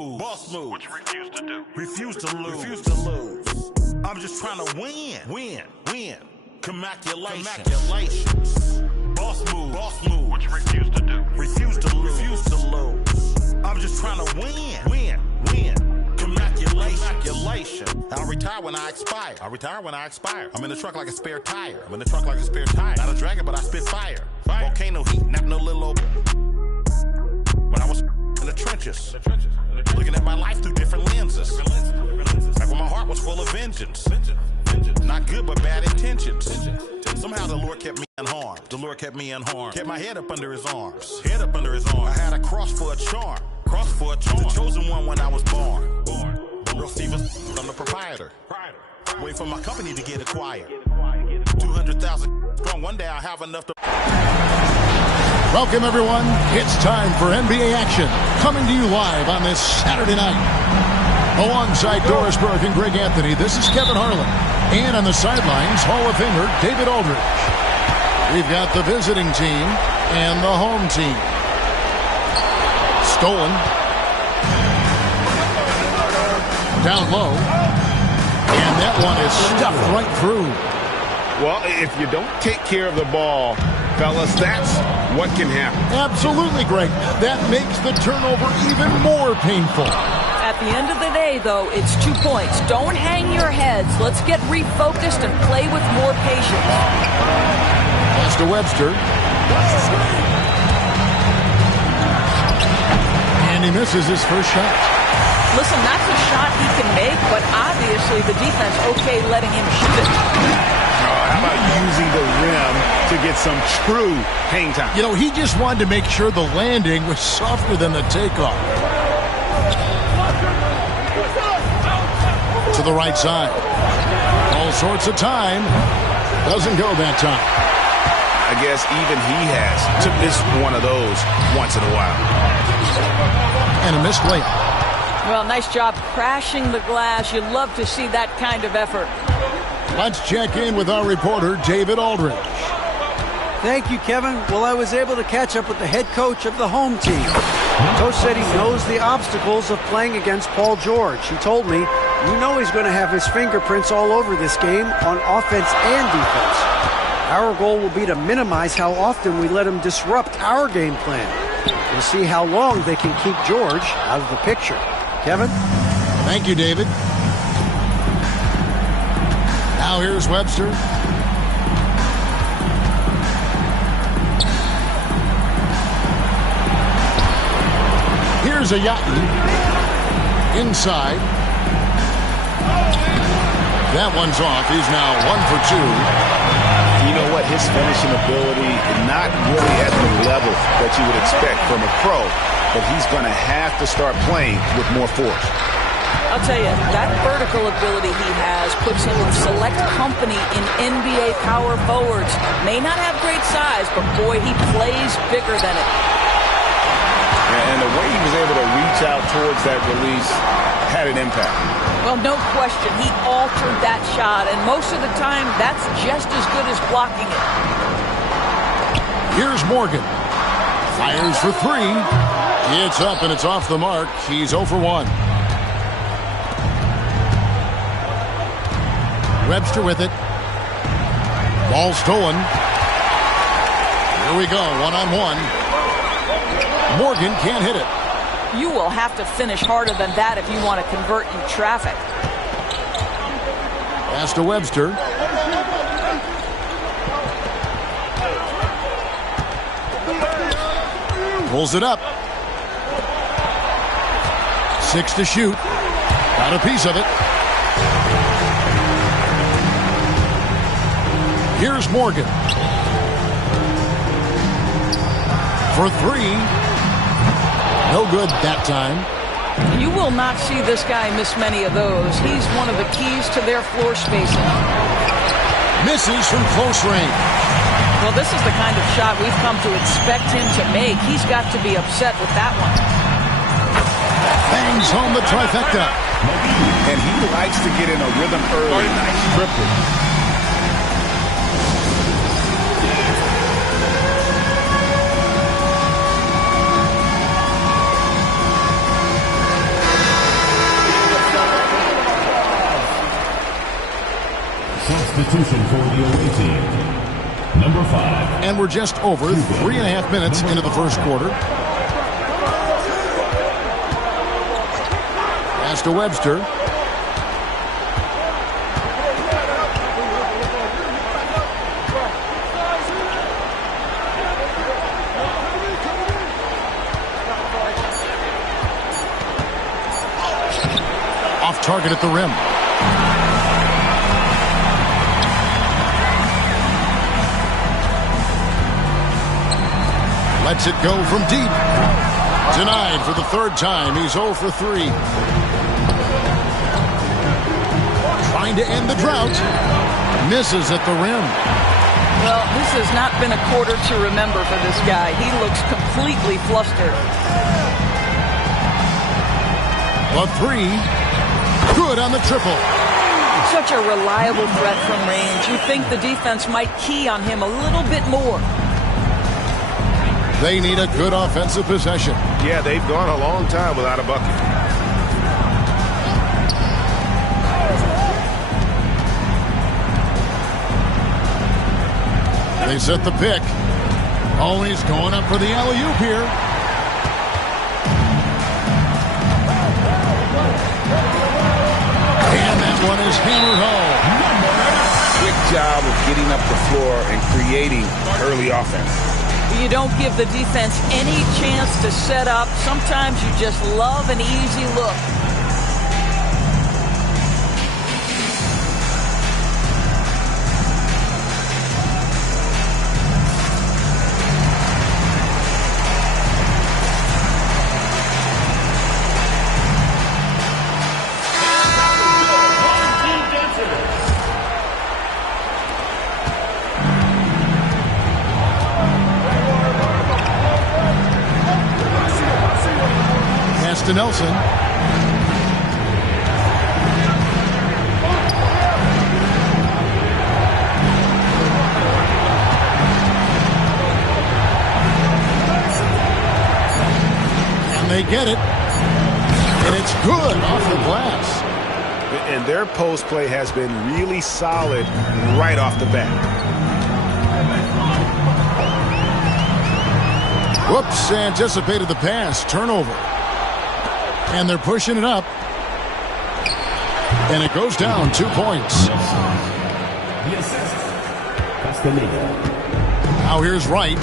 Boss move. What you refuse to do. Refuse to lose. Refuse to lose. I'm just trying to win. Win. Congratulations. Boss move. Boss move. What you refuse to do. Refuse to lose. Refuse to lose. I'm just trying to win. Congratulations. I'll retire when I expire. I'm in the truck like a spare tire. Not a dragon, but I spit fire. Volcano heat, not no little old. When I was in the trenches. Looking at my life through different lenses. Like when my heart was full of vengeance. Not good, but bad intentions. Somehow the Lord kept me unharmed. Kept my head up under his arms. I had a cross for a charm. The chosen one when I was born. Real Stevens, I'm the proprietor. Wait for my company to get acquired. 200,000 strong. One day I'll have enough to... Welcome, everyone. It's time for NBA action. Coming to you live on this Saturday night. Alongside Doris Burke and Greg Anthony, this is Kevin Harlan. And on the sidelines, Hall of Famer David Aldridge. We've got the visiting team and the home team. Stolen. Down low. And that one is stuffed right through. Well, if you don't take care of the ball, fellas, that's what can happen. Absolutely, Greg. That makes the turnover even more painful. At the end of the day, though, it's 2 points. Don't hang your heads. Let's get refocused and play with more patience. Pass to Webster. And he misses his first shot. Listen, that's a shot he can make, but obviously the defense okay letting him shoot it. How about using the rim to get some true hang time? You know, he just wanted to make sure the landing was softer than the takeoff. To the right side. All sorts of time. Doesn't go that time. I guess even he has to miss one of those once in a while. And a missed layup. Well, nice job crashing the glass. You love to see that kind of effort. Let's check in with our reporter, David Aldridge. Thank you, Kevin. Well, I was able to catch up with the head coach of the home team. The coach said he knows the obstacles of playing against Paul George. He told me, you know he's going to have his fingerprints all over this game on offense and defense. Our goal will be to minimize how often we let him disrupt our game plan. We'll see how long they can keep George out of the picture. Kevin? Thank you, David. Now here's Webster. Here's a Yachten. Inside. That one's off. He's now 1 for 2. You know what? His finishing ability is not really at the level that you would expect from a pro, but he's going to have to start playing with more force. I'll tell you, that vertical ability he has puts him in select company in NBA power forwards. May not have great size, but boy, he plays bigger than it. And the way he was able to reach out towards that release had an impact. Well, no question. He altered that shot, and most of the time, that's just as good as blocking it. Here's Morgan. Fires for 3. It's up, and it's off the mark. He's 0 for 1. Webster with it. Ball stolen. Here we go, one-on-one. Morgan can't hit it. You will have to finish harder than that if you want to convert in traffic. Pass to Webster. Pulls it up. 6 to shoot. Got a piece of it. Here's Morgan. For 3. No good that time. You will not see this guy miss many of those. He's one of the keys to their floor spacing. Misses from close range. Well, this is the kind of shot we've come to expect him to make. He's got to be upset with that one. Bangs home the trifecta. And he likes to get in a rhythm early. Nice triple. Substitution for the away team. Number 5. And we're just over 3.5 minutes into the first quarter. Pass to Webster. Off target at the rim. Lets it go from deep. Denied for the third time. He's 0 for 3. Trying to end the drought. Misses at the rim. Well, this has not been a quarter to remember for this guy. He looks completely flustered. A 3. Good on the triple. Such a reliable threat from range. You think the defense might key on him a little bit more. They need a good offensive possession. Yeah, they've gone a long time without a bucket. They set the pick. Always going up for the alley-oop here. And that one is hammered home. Quick job of getting up the floor and creating early offense. You don't give the defense any chance to set up. Sometimes you just love an easy look. To Nelson. And they get it. And it's good off the glass. And their post play has been really solid right off the bat. Whoops, anticipated the pass. Turnover. And they're pushing it up. And it goes down 2 points. Now here's Wright.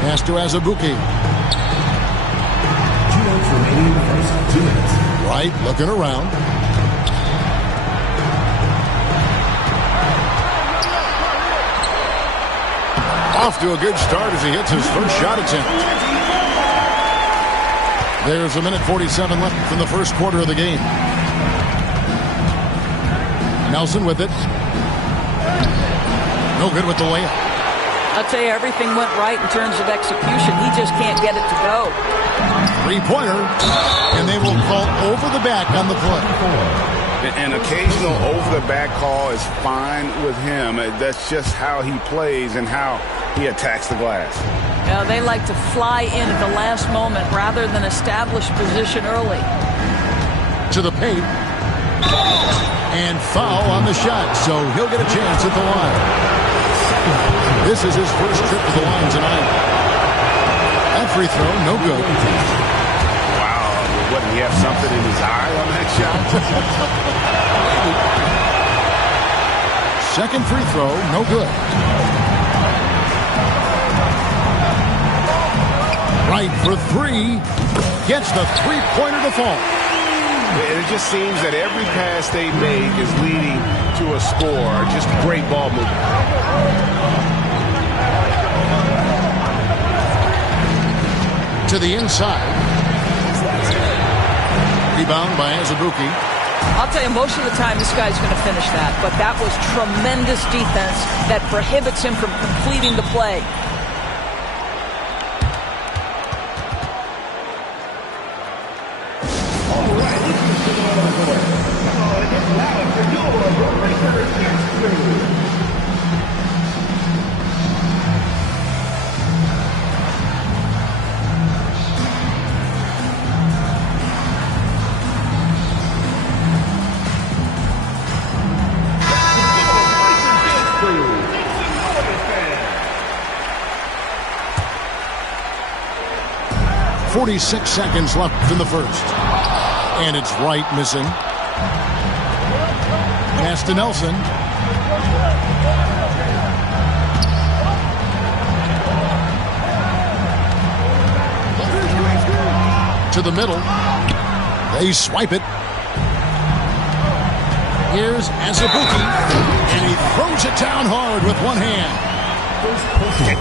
Pass to Azubuike. Wright looking around. Off to a good start as he hits his first shot attempt. There's 1:47 left in the first quarter of the game. Nelson with it. No good with the layup. I'll tell you, everything went right in terms of execution. He just can't get it to go. Three-pointer, and they will call over the back on the play. An occasional over-the-back call is fine with him. That's just how he plays and how he attacks the glass. They like to fly in at the last moment rather than establish position early. To the paint. And foul on the shot, so he'll get a chance at the line. This is his first trip to the line tonight. That free throw, no good. Wow, what, did he have something in his eye on that shot? Second free throw, no good. Right for 3. Gets the three-pointer to fall. And it just seems that every pass they make is leading to a score. Just great ball movement. To the inside. Rebound by Azubuike. I'll tell you, most of the time this guy's going to finish that. But that was tremendous defense that prohibits him from completing the play. 46 seconds left in the first. And it's Wright missing. Pass to Nelson. To the middle. They swipe it. Here's Azubuike, and he throws it down hard with one hand.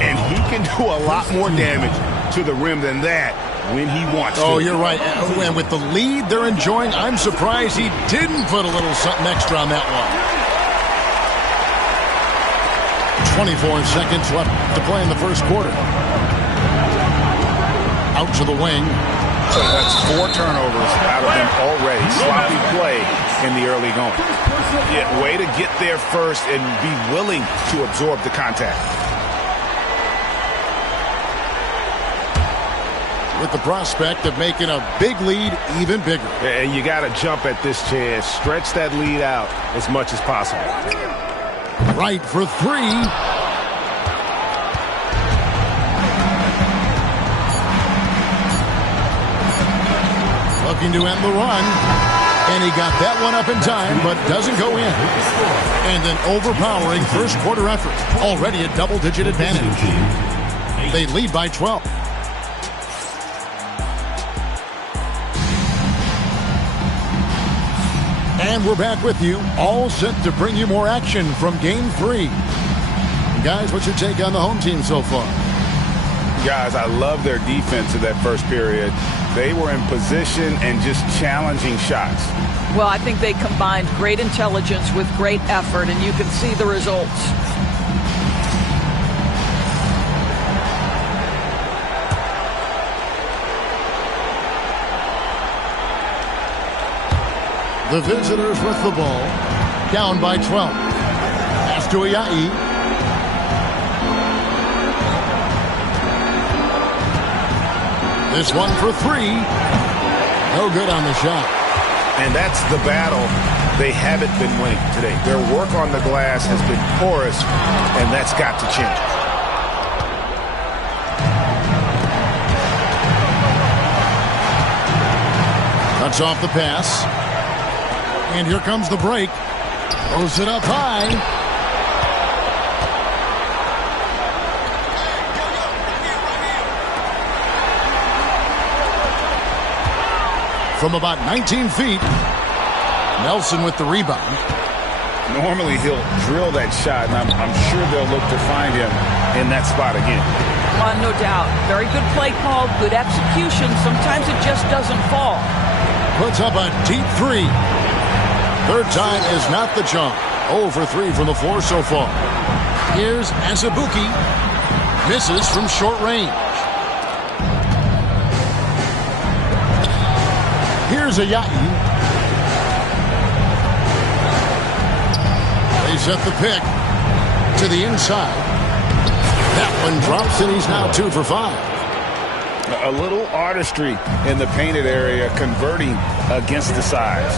And he can do a lot more damage to the rim than that when he wants to. Oh, you're right. And with the lead they're enjoying, I'm surprised he didn't put a little something extra on that one. 24 seconds left to play in the first quarter. Out to the wing. So that's 4 turnovers out of them already. Sloppy play in the early going. Yeah, way to get there first and be willing to absorb the contact. With the prospect of making a big lead even bigger. And you got to jump at this chance. Stretch that lead out as much as possible. Right for 3. Looking to end the run. And he got that one up in time, but doesn't go in. And an overpowering first quarter effort. Already a double-digit advantage. They lead by 12. And we're back with you, all set to bring you more action from Game 3. Guys, what's your take on the home team so far? Guys, I love their defense in that first period. They were in position and just challenging shots. Well, I think they combined great intelligence with great effort, and you can see the results. The visitors with the ball, down by 12. Pass to Ayayi. This one for 3. No good on the shot. And that's the battle they haven't been winning today. Their work on the glass has been porous, and that's got to change. Cuts off the pass. And here comes the break. Throws it up high. From about 19 feet, Nelson with the rebound. Normally he'll drill that shot, and I'm sure they'll look to find him in that spot again. No doubt. Very good play call, good execution. Sometimes it just doesn't fall. Puts up a deep 3. Third time is not the charm. 0 for 3 from the floor so far. Here's Azubuike. Misses from short range. Here's Ayayi. They set the pick to the inside. That one drops, and he's now 2 for 5. A little artistry in the painted area, converting against the size.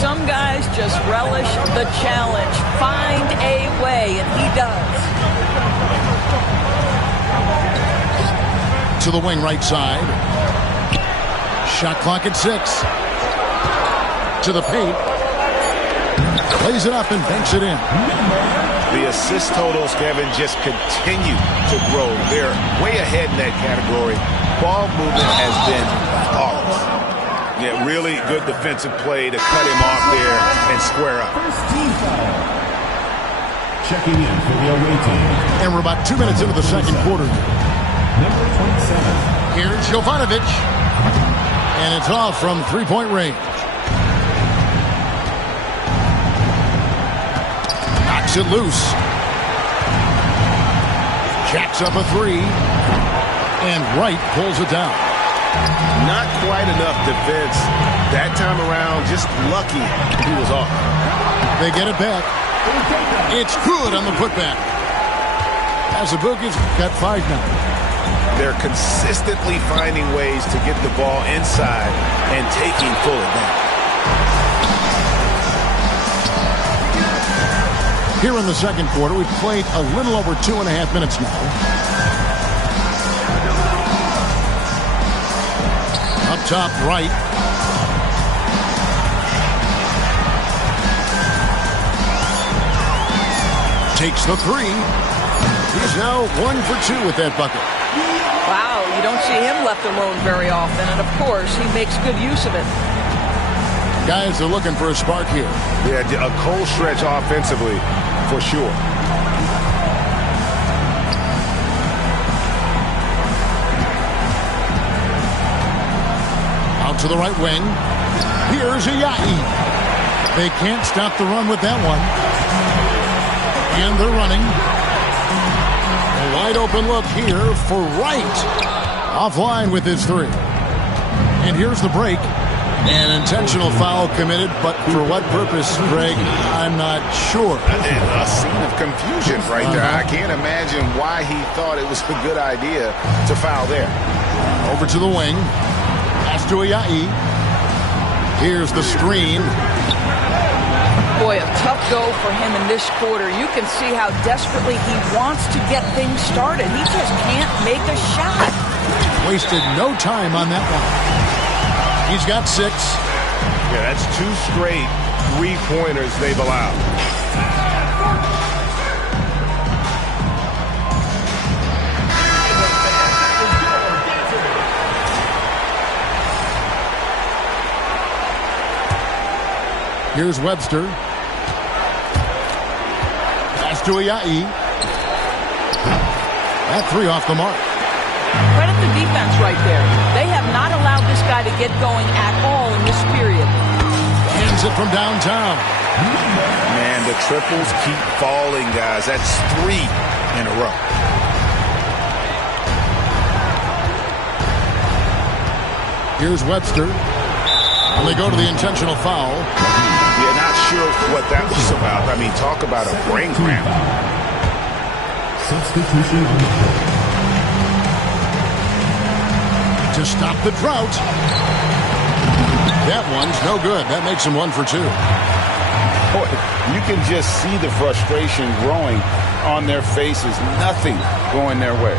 Some guys just relish the challenge. Find a way, and he does. To the wing right side. Shot clock at 6. To the paint. Plays it up and banks it in. The assist totals, Kevin, just continue to grow. They're way ahead in that category. Ball movement has been flawless. Yeah, really good defensive play to cut him off there and square up. Checking in for the away team. And we're about 2 minutes into the second quarter. Number 27. Here's Jovanovic. And it's off from 3-point range. Knocks it loose. Jacks up a 3. And Wright pulls it down. Not quite enough defense that time around. Just lucky he was off. They get it back. It's good on the putback. Azubuike's got 5 now. They're consistently finding ways to get the ball inside and taking full advantage. Here in the second quarter, we've played a little over 2.5 minutes now. Up top right. Takes the three. He's now 1 for 2 with that bucket. Wow, you don't see him left alone very often, and of course, he makes good use of it. Guys are looking for a spark here. Yeah, a cold stretch offensively, for sure. Out to the right wing. Here's Ayayi. They can't stop the run with that one. And they're running. A wide open look here for Wright. Offline with his three. And here's the break. An intentional foul committed, but for what purpose, Greg, I'm not sure. A scene of confusion right there. I can't imagine why he thought it was a good idea to foul there. Over to the wing. Pass to Ayayi. Here's the screen. Boy, a tough go for him in this quarter. You can see how desperately he wants to get things started. He just can't make a shot. Wasted no time on that one. He's got 6. Yeah, that's 2 straight three-pointers they've allowed. Here's Webster. Pass to Ayayi. That three off the mark. Credit the defense right there. They have not allowed this guy to get going at all in this period. Hands it from downtown. Man, the triples keep falling, guys. That's 3 in a row. Here's Webster. And they go to the intentional foul. Yeah, not sure what that was about. I mean, talk about a brain cramp. Substitution on the court. To stop the drought. That one's no good. That makes him 1 for 2. Boy, you can just see the frustration growing on their faces. Nothing going their way.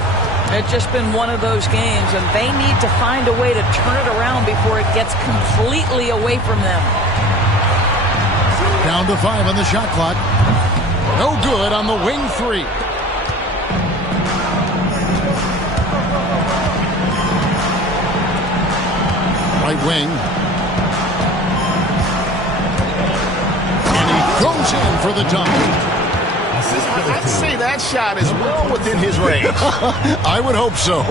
It's just been one of those games, and they need to find a way to turn it around before it gets completely away from them. Down to 5 on the shot clock. No good on the wing 3. Right wing. And he goes in for the dunk. I'd say that shot is well within his range. I would hope so.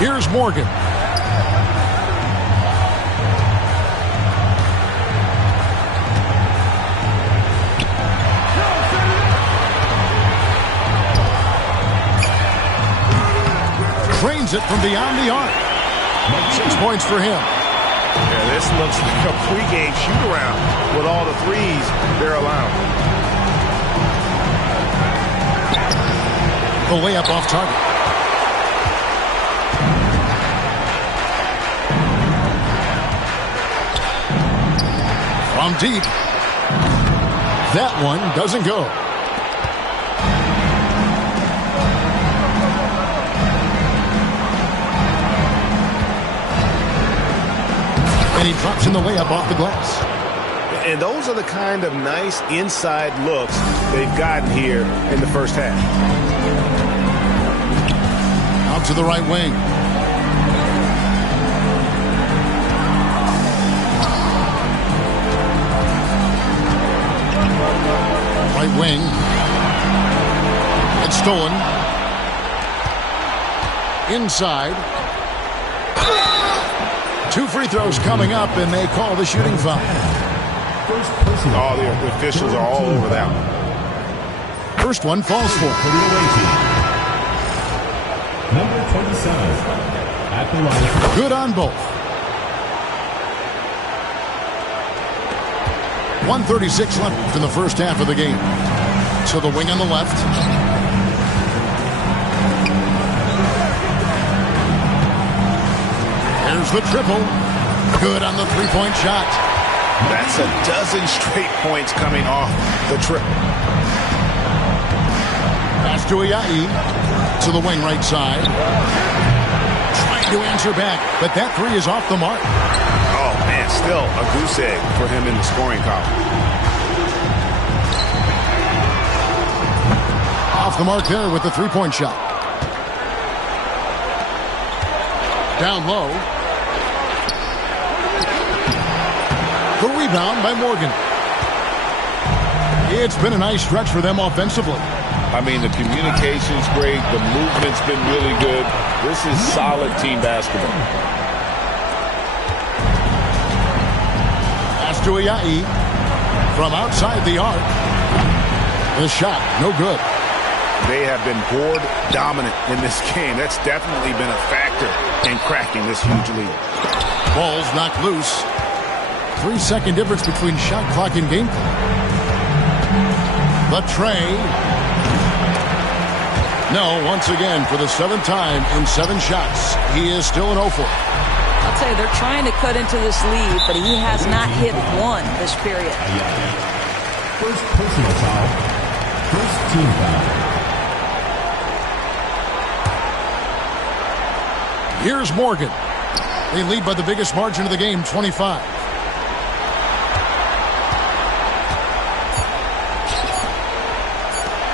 Here's Morgan. Trains it from beyond the arc. 6 points for him. Yeah, this looks like a pregame shoot-around with all the threes they're allowing. The layup off target. From deep. That one doesn't go. And he drops in the layup off the glass. And those are the kind of nice inside looks they've gotten here in the first half. Out to the right wing. Right wing. It's stolen. Inside. 2 free throws coming up, and they call the shooting foul. Oh, the officials are all over that one. First one falls for. Number 27 at the line. Good on both. 1:36 left in the first half of the game. So the wing on the left. There's the triple. Good on the three-point shot. That's a dozen straight points coming off the triple. Pass to Ayayi. To the wing right side. Trying to answer back, but that three is off the mark. Oh, man, still a goose egg for him in the scoring column. Off the mark there with the three-point shot. Down low. The rebound by Morgan. It's been a nice stretch for them offensively. I mean, the communication's great. The movement's been really good. This is solid team basketball. Pass to Ayayi from outside the arc. The shot, no good. They have been board dominant in this game. That's definitely been a factor in cracking this huge lead. Ball's knocked loose. 3-second difference between shot clock and game clock. The tray. No, once again, for the 7th time in 7 shots, he is still an 0 for. I'll tell you, they're trying to cut into this lead, but he has not hit one this period. First personal foul. First team foul. Here's Morgan. They lead by the biggest margin of the game, 25.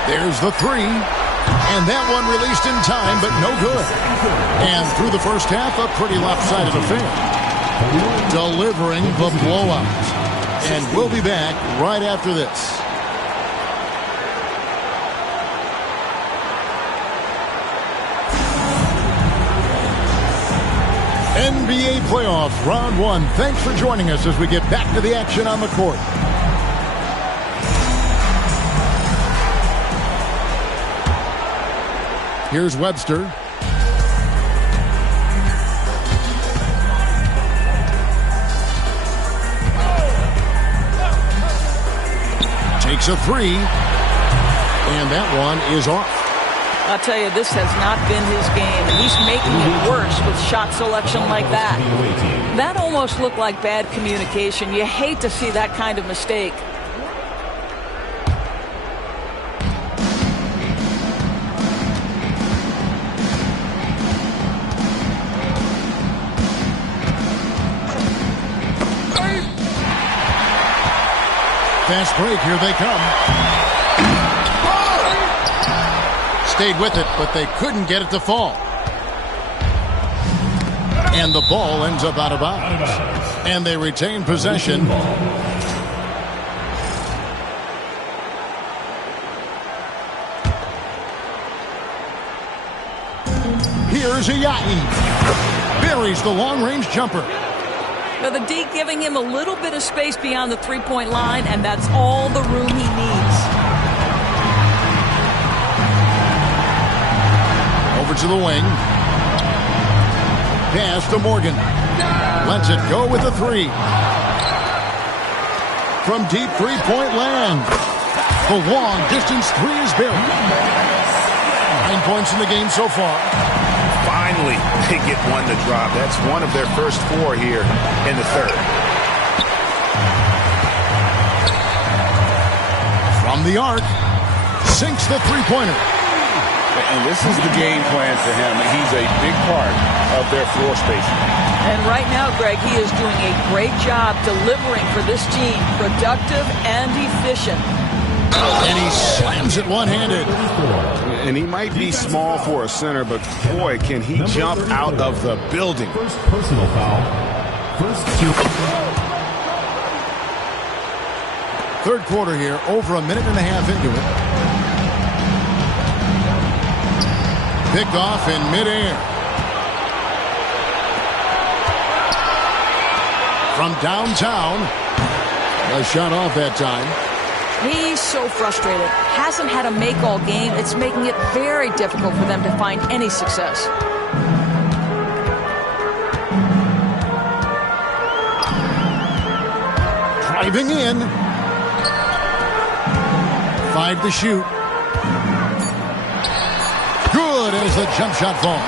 There's the three. And that one released in time, but no good. And through the first half, a pretty lopsided affair. Delivering the blowout. And we'll be back right after this. NBA Playoffs, Round 1. Thanks for joining us as we get back to the action on the court. Here's Webster. Takes a three. And that one is off. I'll tell you, this has not been his game, and he's making it worse with shot selection like that. That almost looked like bad communication. You hate to see that kind of mistake. Fast break, here they come. Stayed with it, but they couldn't get it to fall. And the ball ends up out of bounds. And they retain possession. Here's Ayayi. Buries the long-range jumper. Now the D giving him a little bit of space beyond the three-point line, and that's all the room he needs. Over to the wing. Pass to Morgan. Lets it go with a three. From deep three-point land. The long-distance three is buried. 9 points in the game so far. Finally, they get one to drop. That's one of their first 4 here in the third. From the arc, sinks the three-pointer. And this is the game plan for him. He's a big part of their floor spacing. And right now, Greg, he is doing a great job delivering for this team. Productive and efficient. And he slams it one-handed. And he might be small for a center, but boy, can he jump out of the building. First personal foul. First team. Third quarter here, over a minute and a half into it. Picked off in midair. From downtown. A shot off that time. He's so frustrated. Hasn't had a make all game. It's making it very difficult for them to find any success. Driving in. 5 to shoot. Good as the jump shot falls.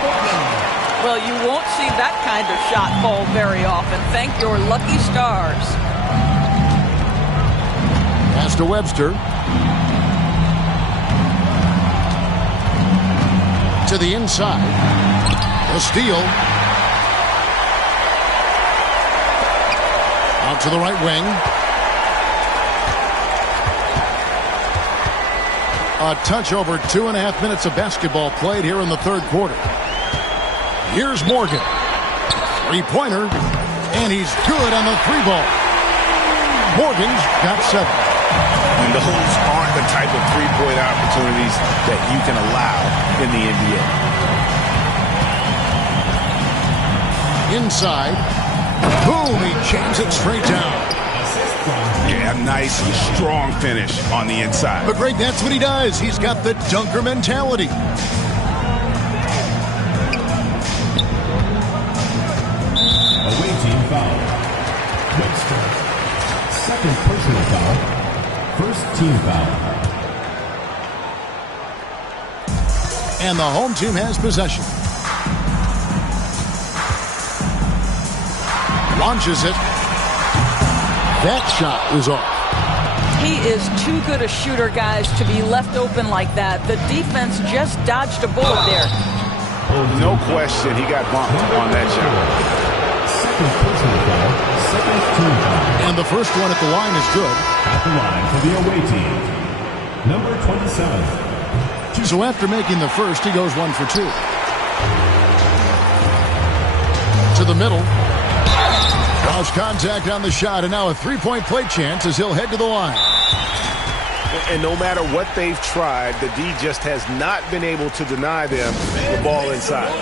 Well, you won't see that kind of shot fall very often. Thank your lucky stars. Pass to Webster. To the inside. The steal. Out to the right wing. A touch over 2.5 minutes of basketball played here in the third quarter. Here's Morgan. Three-pointer. And he's good on the three ball. Morgan's got 7. And those aren't the type of three-point opportunities that you can allow in the NBA. Inside. Boom, he jams it straight down. Yeah, nice, strong finish on the inside. But Greg, that's what he does. He's got the dunker mentality. Away team foul. Webster. Second personal foul. First team foul. And the home team has possession. Launches it. That shot is off. He is too good a shooter, guys, to be left open like that. The defense just dodged a bullet there. No question, he got bumped on that shot. Second personal foul. Second team foul. And the first one at the line is good. At the line for the away team. Number 27. So after making the first, he goes 1 for 2. To the middle. Draws contact on the shot, and now a three-point play chance as he'll head to the line. And no matter what they've tried, the D just has not been able to deny them the ball inside.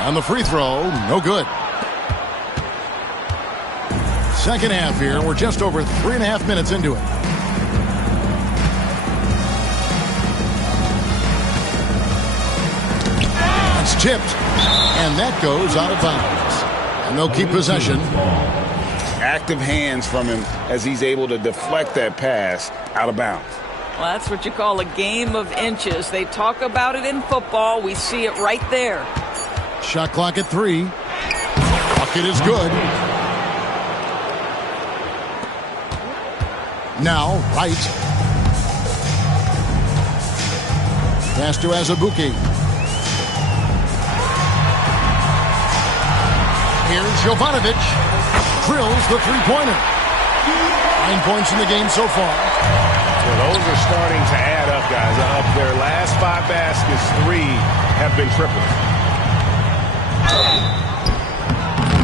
On the free throw, no good. Second half here. We're just over 3.5 minutes into it. It's tipped, and that goes out of bounds. And they'll keep possession. Active hands from him as he's able to deflect that pass out of bounds. Well, that's what you call a game of inches. They talk about it in football. We see it right there. Shot clock at 3. Bucket is good. Now, right. Pass to Azubuike. Here's Jovanovic. Drills the three-pointer. 9 points in the game so far. Well, those are starting to add up, guys. Of their last 5 baskets, 3 have been triples.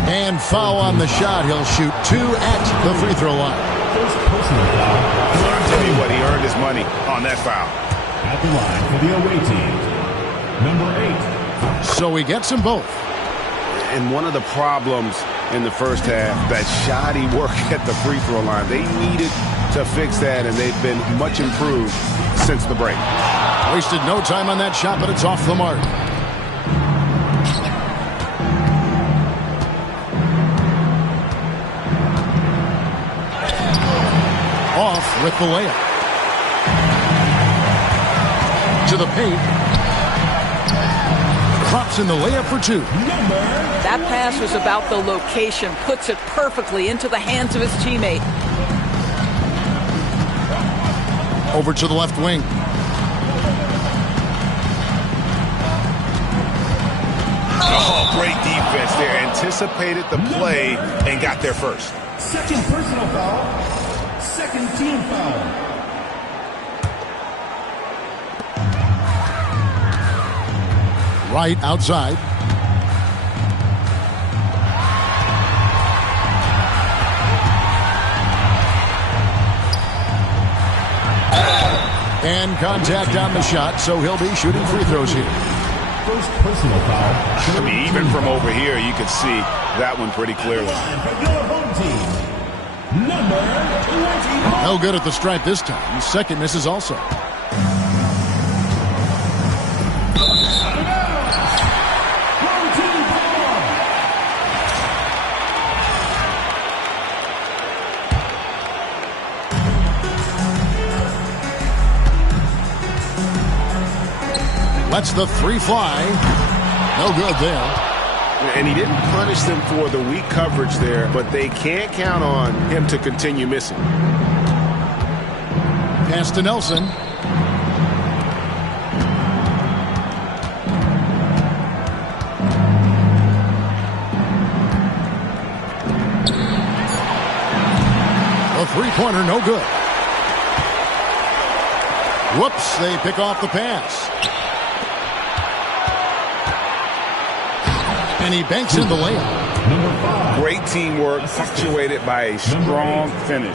And foul on the shot. He'll shoot 2 at the free throw line. First personal foul. I'll tell you what, he earned his money on that foul. At the line for the away team. Number 8. So he gets them both. And one of the problems in the first half, that shoddy work at the free throw line. They needed to fix that, and they've been much improved since the break. Wasted no time on that shot, but it's off the mark. Off with the layup. To the paint. Drops in the layup for 2. That pass was about the location. Puts it perfectly into the hands of his teammate. Over to the left wing. Oh, great defense there. Anticipated the play and got there first. Second personal foul. Second team foul. Right outside. And contact on the shot, so he'll be shooting free throws here. First personal foul. I mean, even from over here, you could see that one pretty clearly. Your home team, number 21. No good at the stripe this time. His second misses also. Lets the three fly. No good there. And he didn't punish them for the weak coverage there, but they can't count on him to continue missing. Pass to Nelson. A three-pointer, no good. Whoops, they pick off the pass. And he banks in the layup. Great teamwork, punctuated by a strong finish.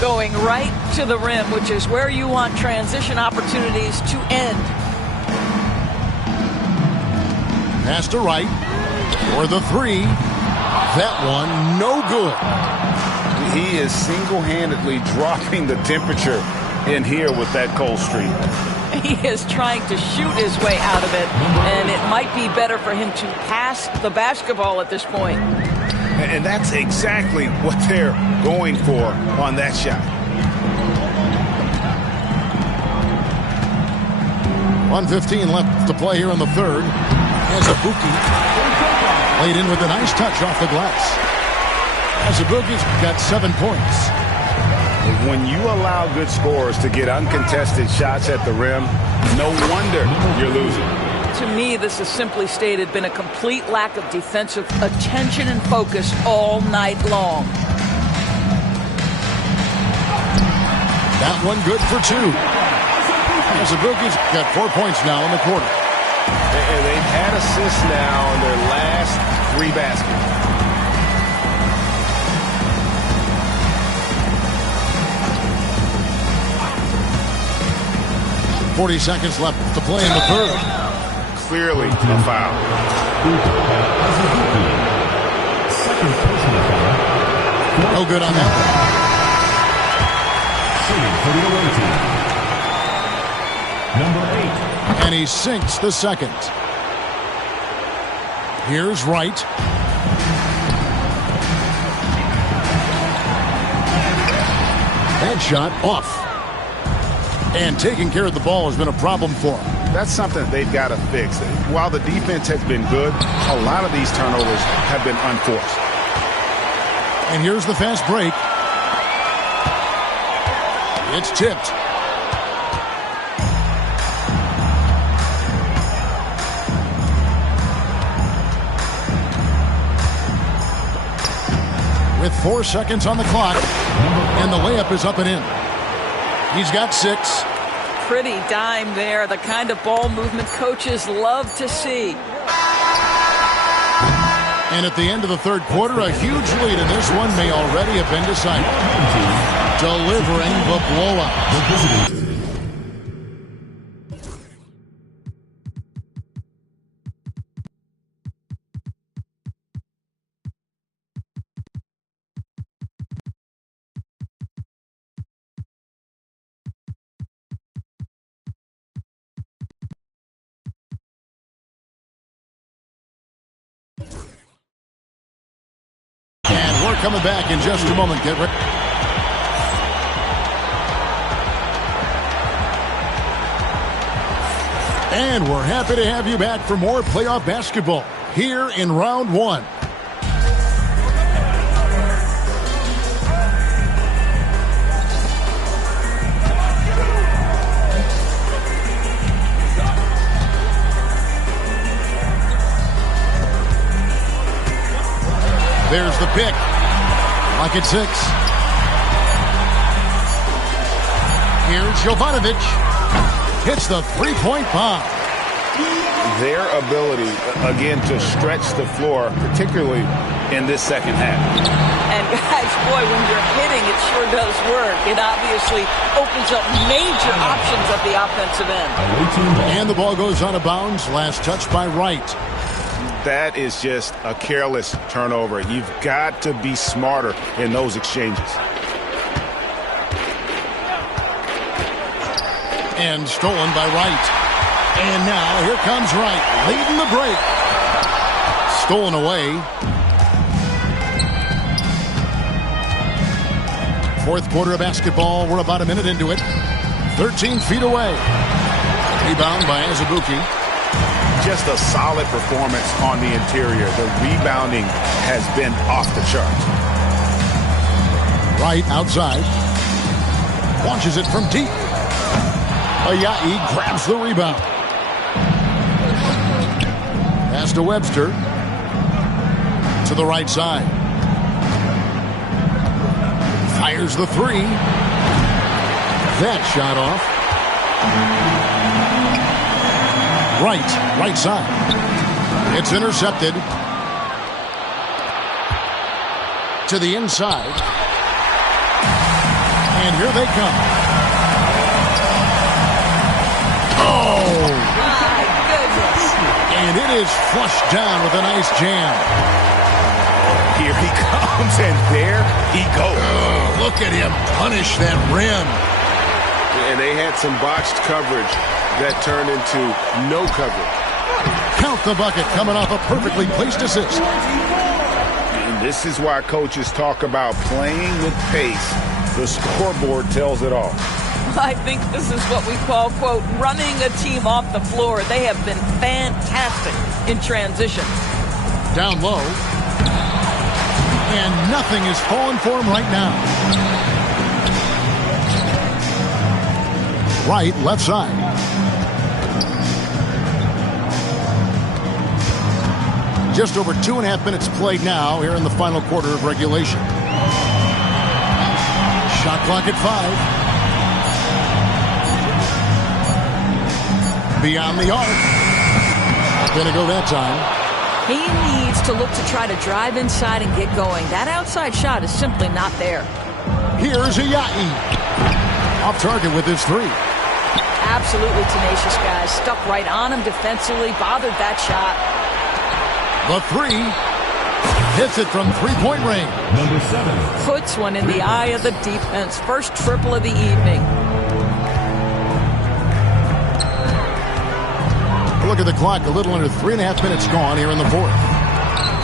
Going right to the rim, which is where you want transition opportunities to end. Pass to Wright for the three. That one, no good. He is single-handedly dropping the temperature in here with that cold streak. He is trying to shoot his way out of it, and it might be better for him to pass the basketball at this point. And that's exactly what they're going for on that shot. 1:15 left to play here in the third. Raicevic laid in with a nice touch off the glass. Raicevic got 7 points. When you allow good scorers to get uncontested shots at the rim, no wonder you're losing. To me, this has simply stated been a complete lack of defensive attention and focus all night long. That one good for two. Raicevic got 4 points now in the quarter. And they've had assists now in their last 3 baskets. 40 seconds left to play in the third. Clearly a foul. Second personal foul. No good on that. Number 8. And he sinks the second. Here's Wright. That shot off. And taking care of the ball has been a problem for him. That's something they've got to fix. While the defense has been good, a lot of these turnovers have been unforced. And here's the fast break. It's tipped. With 4 seconds on the clock, and the layup is up and in. He's got 6. Pretty dime there, the kind of ball movement coaches love to see. And at the end of the third quarter, a huge lead in this one may already have been decided. Delivering the blowout. And we're coming back in just a moment. Get ready. And we're happy to have you back for more playoff basketball here in round 1. There's the pick. Lock at 6. Here's Jovanovic. Hits the three-point bomb. Their ability, again, to stretch the floor, particularly in this second half. And guys, boy, when you're hitting, it sure does work. It obviously opens up major options at the offensive end. And the ball goes out of bounds. Last touch by Wright. That is just a careless turnover. You've got to be smarter in those exchanges. And stolen by Wright. And now here comes Wright, leading the break. Stolen away. Fourth quarter of basketball. We're about a minute into it. 13 feet away. Rebound by Azubuike. Just a solid performance on the interior. The rebounding has been off the charts. Wright outside. Launches it from deep. Ayayi grabs the rebound. Pass to Webster. To the right side. Fires the three. That shot off. Right side. It's intercepted. To the inside. And here they come. Oh! My goodness. And it is flushed down with a nice jam. Here he comes, and there he goes. Oh, look at him punish that rim. And they had some botched coverage that turned into no coverage. Count the bucket coming off a perfectly placed assist. And this is why coaches talk about playing with pace. The scoreboard tells it all. I think this is what we call, quote, running a team off the floor. They have been fantastic in transition. Down low. And nothing is falling for him right now. Right, left side. Just over 2.5 minutes played now here in the final quarter of regulation. Shot clock at 5. Beyond the arc. Gonna go that time. He needs to look to try to drive inside and get going. That outside shot is simply not there. Here's Ayayi. Off target with his three. Absolutely tenacious guys. Stuck right on him defensively. Bothered that shot. The three. Hits it from three-point range. Number 7. Puts one in the eye of the defense. First triple of the evening. Look at the clock. A little under 3.5 minutes gone here in the fourth.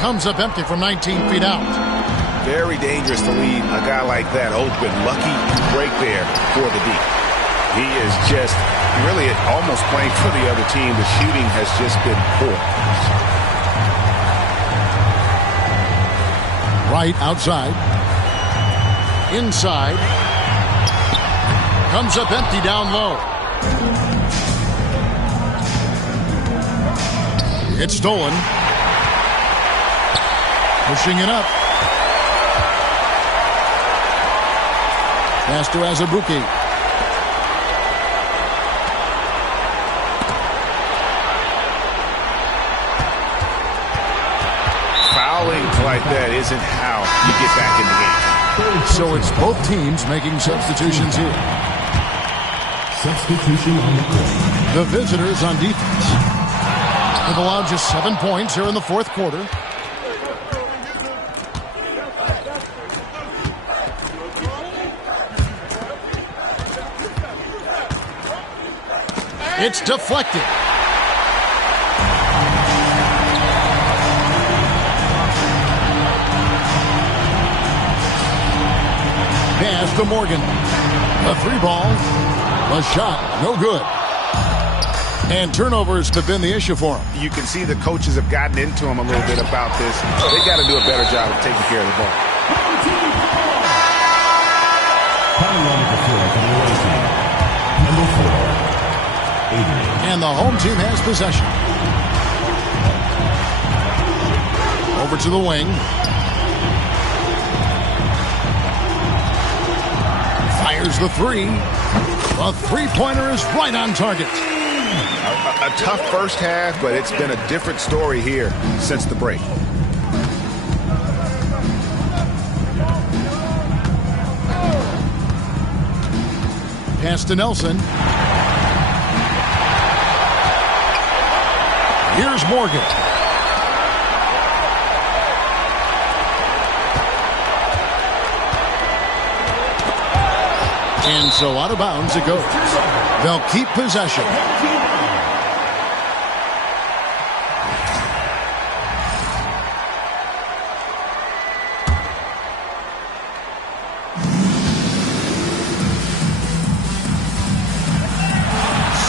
Comes up empty from 19 feet out. Very dangerous to leave a guy like that open. Lucky break there for the D. He is just really almost playing for the other team. The shooting has just been poor. Right outside. Inside. Comes up empty down low. It's stolen. Pushing it up. Pass to Azubuike. Fouling like that isn't how you get back in the game. So it's both teams making substitutions here. Substitution on the court. The visitors on defense. They've allowed just 7 points here in the fourth quarter. It's deflected. Pass to Morgan. A three ball. A shot. No good. And turnovers have been the issue for him. You can see the coaches have gotten into him a little bit about this. They got to do a better job of taking care of the ball. Coming on the floor from the away team. Number 4, Adrian. And the home team has possession. Over to the wing. Fires the three. The three-pointer is right on target. A tough first half, but it's been a different story here since the break. Pass to Nelson. Here's Morgan. And so out of bounds it goes. They'll keep possession.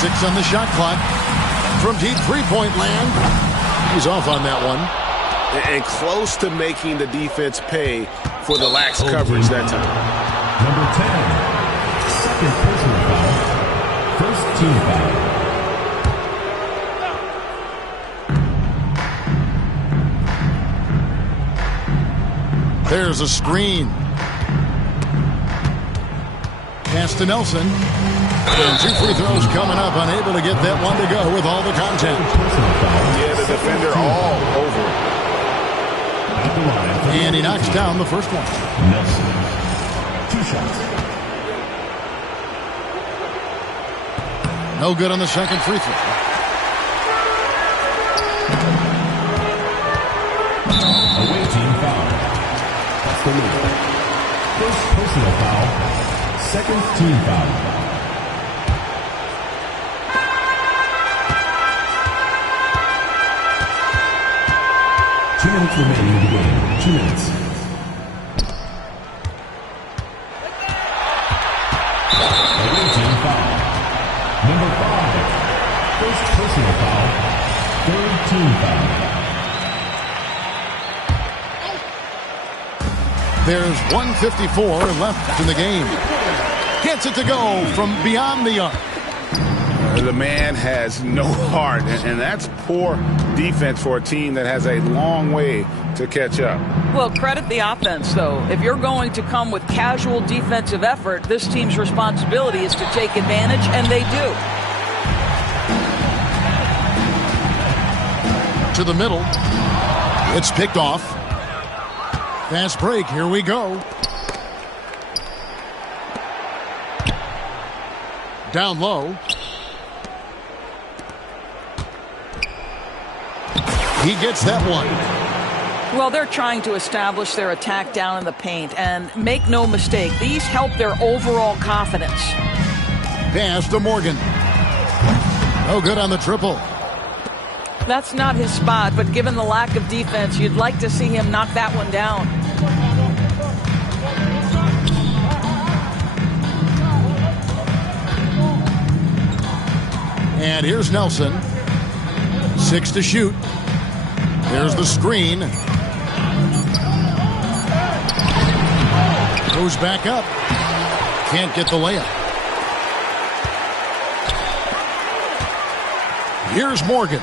Six on the shot clock. From deep three-point land. He's off on that one. And close to making the defense pay for the lax coverage that time. Number 10, second personal foul, first team foul. There's a screen. Pass to Nelson. And 2 free throws coming up. Unable to get that one to go with all the content. Yeah, the defender all over it. And he knocks down the first one. Nelson, 2 shots. No good on the second free throw. Away team foul. That's the lead. First personal foul. Second team foul. Minutes remaining in the game. 2 minutes. Away team foul. Number 5. First personal foul. Third team foul. There's 1:54 left in the game. Gets it to go from beyond the arc. The man has no heart, and that's poor defense for a team that has a long way to catch up. Well, credit the offense, though. If you're going to come with casual defensive effort, this team's responsibility is to take advantage, and they do. To the middle. It's picked off. Fast break. Here we go. Down low. He gets that one. Well, they're trying to establish their attack down in the paint, and make no mistake, these help their overall confidence. Pass to Morgan. No good on the triple. That's not his spot, but given the lack of defense, you'd like to see him knock that one down. And here's Nelson. 6 to shoot. There's the screen. Goes back up. Can't get the layup. Here's Morgan.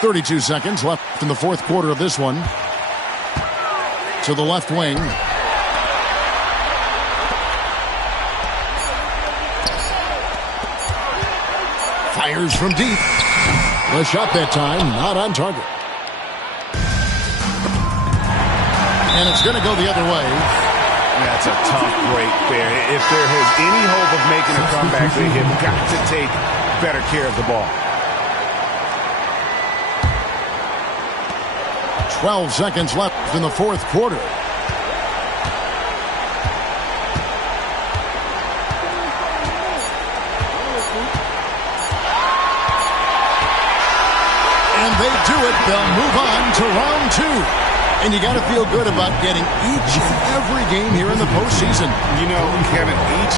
.32 seconds left in the fourth quarter of this one. To the left wing. Fires from deep. The shot that time, not on target. And it's going to go the other way. That's a tough break there. If there has any hope of making a comeback, they have got to take better care of the ball. 12 seconds left in the fourth quarter. They do it. They'll move on to round 2. And you got to feel good about getting each and every game here in the postseason. You know, Kevin, each